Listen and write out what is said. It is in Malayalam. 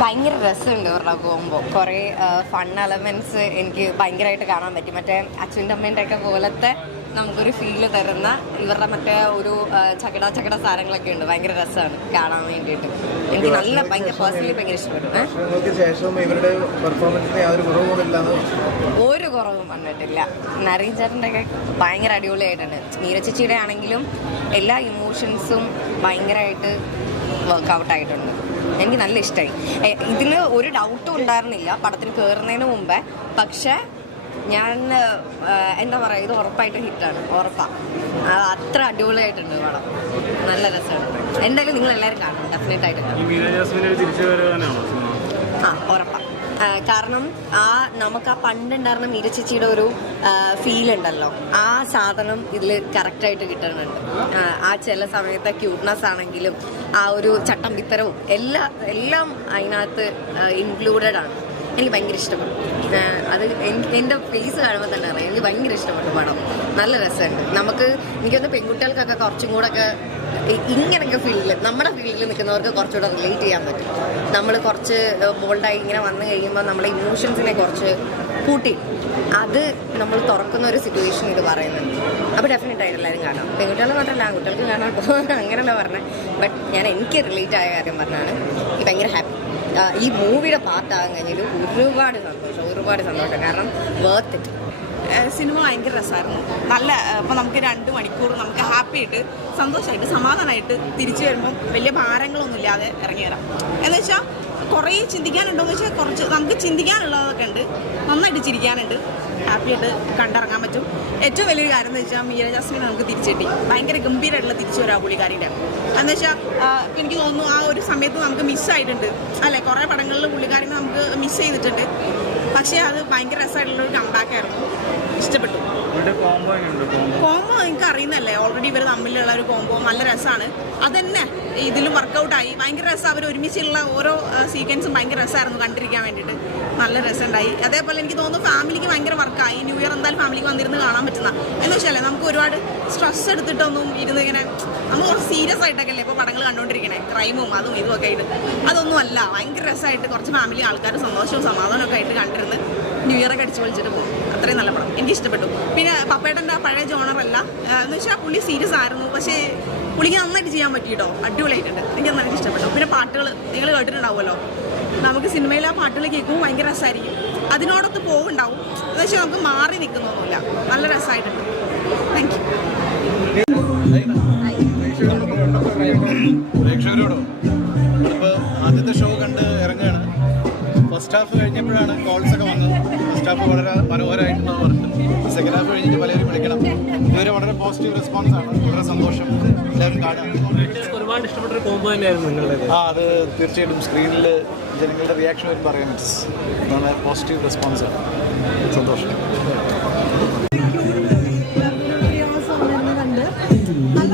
ഭയങ്കര രസമുണ്ട് ഇവരുടെ കോംബോ. കുറേ ഫൺ എലമെൻറ്റ്സ് എനിക്ക് ഭയങ്കരമായിട്ട് കാണാൻ പറ്റും. മറ്റേ അച്ഛൻ്റെ അമ്മേൻ്റെ ഒക്കെ പോലത്തെ നമുക്കൊരു ഫീല് തരുന്ന ഇവരുടെ മറ്റേ ഒരു ചകട സാധനങ്ങളൊക്കെ ഉണ്ട്. ഭയങ്കര രസമാണ് കാണാൻ വേണ്ടിയിട്ട്. എനിക്ക് നല്ല ഭയങ്കര പേഴ്സണലി ഭയങ്കര ഇഷ്ടപ്പെട്ടു. ഒരു കുറവും വന്നിട്ടില്ല. നരീൻ ചേട്ടൻ്റെ ഒക്കെ ഭയങ്കര അടിപൊളിയായിട്ടുണ്ട്. മീര ചേച്ചിയുടെ ആണെങ്കിലും എല്ലാ ഇമോഷൻസും ഭയങ്കരമായിട്ട് വർക്കൗട്ടായിട്ടുണ്ട്. എനിക്ക് നല്ല ഇഷ്ടമായി. ഇതിന് ഒരു ഡൗട്ടും ഉണ്ടായിരുന്നില്ല പടത്തിൽ കയറുന്നതിന് മുമ്പേ. പക്ഷേ ഞാൻ എന്താ പറയുക, ഇത് ഉറപ്പായിട്ട് ഹിറ്റാണ്, ഉറപ്പാണ്. അത്ര അടിപൊളിയായിട്ടുണ്ട് പടം. നല്ല രസമാണ്. എന്തായാലും നിങ്ങൾ എല്ലാവരും കാണും, ഡെഫിനറ്റായിട്ട് ഉറപ്പാണ്. കാരണം നമുക്ക് ആ പണ്ടുണ്ടായിരുന്ന മീര ചേച്ചിയുടെ ഒരു ഫീൽ ഉണ്ടല്ലോ, ആ സാധനം ഇതിൽ കറക്റ്റായിട്ട് കിട്ടുന്നുണ്ട്. ആ ചില സമയത്തെ ക്യൂട്ട്നെസ് ആണെങ്കിലും ആ ഒരു ചട്ടമ്പിത്തരവും എല്ലാം അതിനകത്ത് ഇൻക്ലൂഡഡ് ആണ്. എനിക്ക് ഭയങ്കര ഇഷ്ടപ്പെട്ടു. അത് എൻ്റെ ഫേസ് കാണുമ്പോൾ തന്നെ അറിയാം, എനിക്ക് ഭയങ്കര ഇഷ്ടപ്പെട്ടു പടം. നല്ല രസമുണ്ട്. എനിക്കൊന്ന് പെൺകുട്ടികൾക്കൊക്കെ കുറച്ചും കൂടെ ഒക്കെ ഇങ്ങനെയൊക്കെ നമ്മുടെ ഫീൽഡിൽ നിൽക്കുന്നവർക്ക് കുറച്ചുകൂടെ റിലേറ്റ് ചെയ്യാൻ പറ്റും. നമ്മൾ കുറച്ച് ബോൾഡായി ഇങ്ങനെ വന്നു കഴിയുമ്പോൾ നമ്മളെ ഇമോഷൻസിനെ കുറച്ച് കൂട്ടി അത് നമ്മൾ തുറക്കുന്ന ഒരു സിറ്റുവേഷൻ ഇത് പറയുന്നുണ്ട്. അപ്പോൾ ഡെഫിനറ്റായിട്ട് എല്ലാവരും കാണാം. പെൺകുട്ടികൾ മാത്രമല്ല ആൺകുട്ടികൾക്ക് കാണാം കേട്ടോ, അങ്ങനെയല്ല പറഞ്ഞത്. ബട്ട് എനിക്ക് റിലേറ്റ് ആയ കാര്യം പറഞ്ഞാണ് എനിക്ക് ഭയങ്കര ഹാപ്പി. ഈ മൂവിയുടെ പാർട്ടാകാൻ കഴിഞ്ഞാൽ ഒരുപാട് സന്തോഷം. കാരണം വേർത്ത് ഇറ്റ്. സിനിമ ഭയങ്കര രസമായിരുന്നു. നല്ല ഇപ്പോൾ നമുക്ക് 2 മണിക്കൂർ നമുക്ക് ഹാപ്പി ആയിട്ട് സന്തോഷമായിട്ട് സമാധാനമായിട്ട് തിരിച്ചു വരുമ്പം വലിയ ഭാരങ്ങളൊന്നും ഇല്ലാതെ ഇറങ്ങി വരാം. എന്ന് വെച്ചാൽ കുറേ ചിന്തിക്കാനുണ്ടോയെന്ന് വെച്ചാൽ കുറച്ച് നമുക്ക് ചിന്തിക്കാനുള്ളതൊക്കെ ഉണ്ട്, നന്നായിട്ട് ചിരിക്കാനുണ്ട്, ഹാപ്പിയായിട്ട് കണ്ടിറങ്ങാൻ പറ്റും. ഏറ്റവും വലിയൊരു കാര്യം എന്ന് വെച്ചാൽ മീര ജാസ്മിനെ നമുക്ക് തിരിച്ചെട്ടി. ഭയങ്കര ഗംഭീരമായിട്ടുള്ള തിരിച്ചു വരാം പുള്ളിക്കാരിയുടെ. എന്ന് വെച്ചാൽ ഇപ്പം എനിക്ക് തോന്നുന്നു ആ ഒരു സമയത്ത് നമുക്ക് മിസ്സായിട്ടുണ്ട് അല്ലേ, കുറേ പടങ്ങളിൽ പുള്ളിക്കാരിനെ നമുക്ക് മിസ് ചെയ്തിട്ടുണ്ട്. പക്ഷേ അത് ഭയങ്കര രസമായിട്ടുള്ളൊരു കംബാക്കായിരുന്നു. ഇഷ്ടപ്പെട്ടു. കോംബോ നിങ്ങൾക്ക് അറിയുന്നല്ലേ, ഓൾറെഡി ഇവർ തമ്മിലുള്ള ഒരു കോംബോ നല്ല രസമാണ്. അതന്നെ ഇതിലും വർക്കൗട്ടായി. ഭയങ്കര രസം. അവർ ഒരുമിച്ചുള്ള ഓരോ സീക്വൻസും ഭയങ്കര രസമായിരുന്നു കണ്ടിരിക്കാൻ വേണ്ടിയിട്ട്. നല്ല രസമുണ്ടായി. അതേപോലെ എനിക്ക് തോന്നുന്നു ഫാമിലിക്ക് ഭയങ്കര വർക്കായി. ന്യൂ ഇയർ എന്തായാലും ഫാമിലിക്ക് വന്നിരുന്ന് കാണാൻ പറ്റുന്ന. എന്ന് വെച്ചാൽ നമുക്ക് ഒരുപാട് സ്ട്രെസ് എടുത്തിട്ടൊന്നും ഇരുന്ന് ഇങ്ങനെ നമ്മൾ കുറച്ച് സീരിയസ് ആയിട്ടൊക്കെ അല്ലേ ഇപ്പോൾ പടങ്ങൾ കണ്ടുകൊണ്ടിരിക്കണേ, ക്രൈമും അതും ഇതും ഒക്കെ ആയിട്ട്. അതൊന്നും അല്ല, ഭയങ്കര രസമായിട്ട് കുറച്ച് ഫാമിലി ആൾക്കാർ സന്തോഷവും സമാധാനമൊക്കെ ആയിട്ട് കണ്ടിരുന്ന് ന്യൂ ഇയറൊക്കെ അടിച്ച് പൊളിച്ചിട്ട് പോകും. അത്രയും നല്ല പടം, എനിക്ക് ഇഷ്ടപ്പെട്ടു. പിന്നെ പപ്പേട്ടൻ്റെ പഴയ ജോണറല്ല, എന്ന് വെച്ചാൽ പുള്ളി സീരിയസ് ആയിരുന്നു, പക്ഷേ പുള്ളിക്ക് നന്നായിട്ട് ചെയ്യാൻ പറ്റിയിട്ടോ, അടിപൊളിയായിട്ടുണ്ട്. എനിക്ക് നന്നായിട്ട് ഇഷ്ടപ്പെട്ടു. പിന്നെ പാട്ടുകൾ നിങ്ങൾ കേട്ടിട്ടുണ്ടാവുമല്ലോ, നമുക്ക് സിനിമയിൽ ആ പാട്ടുകൾ കേൾക്കുമ്പോൾ ഭയങ്കര രസമായിരിക്കും, അതിനോടൊത്ത് പോകുന്നുണ്ടാവും. എന്ന് വെച്ചാൽ നമുക്ക് മാറി നിൽക്കുന്നൊന്നുമില്ല, നല്ല രസമായിട്ടുണ്ട്. Thank you. പ്രേക്ഷകരോടോ ഇപ്പോൾ ആദ്യത്തെ ഷോ കണ്ട് ഇറങ്ങുകയാണ്. ഫസ്റ്റ് ഹാഫ് കഴിഞ്ഞപ്പോഴാണ് കോൾസൊക്കെ വന്നത്. ഫസ്റ്റ് ഹാഫ് വളരെ മനോഹരമായിട്ടെന്ന് പറഞ്ഞിട്ട് സെക്കൻഡ് ഹാഫ് കഴിഞ്ഞിട്ട് പലരും വിളിക്കണം. ഇതുവരെ വളരെ പോസിറ്റീവ് റെസ്പോൺസാണ്, വളരെ സന്തോഷം. എല്ലാവരും കാണാൻ ഒരുപാട് ഇഷ്ടപ്പെട്ടൊരു കോംബോ തന്നെയായിരുന്നു നിങ്ങളുടെ. അത് തീർച്ചയായിട്ടും സ്ക്രീനിൽ ജനങ്ങളുടെ റിയാക്ഷൻ വരും പറയാൻ പറ്റും. വളരെ പോസിറ്റീവ് റെസ്പോൺസാണ്, സന്തോഷം. നല്ല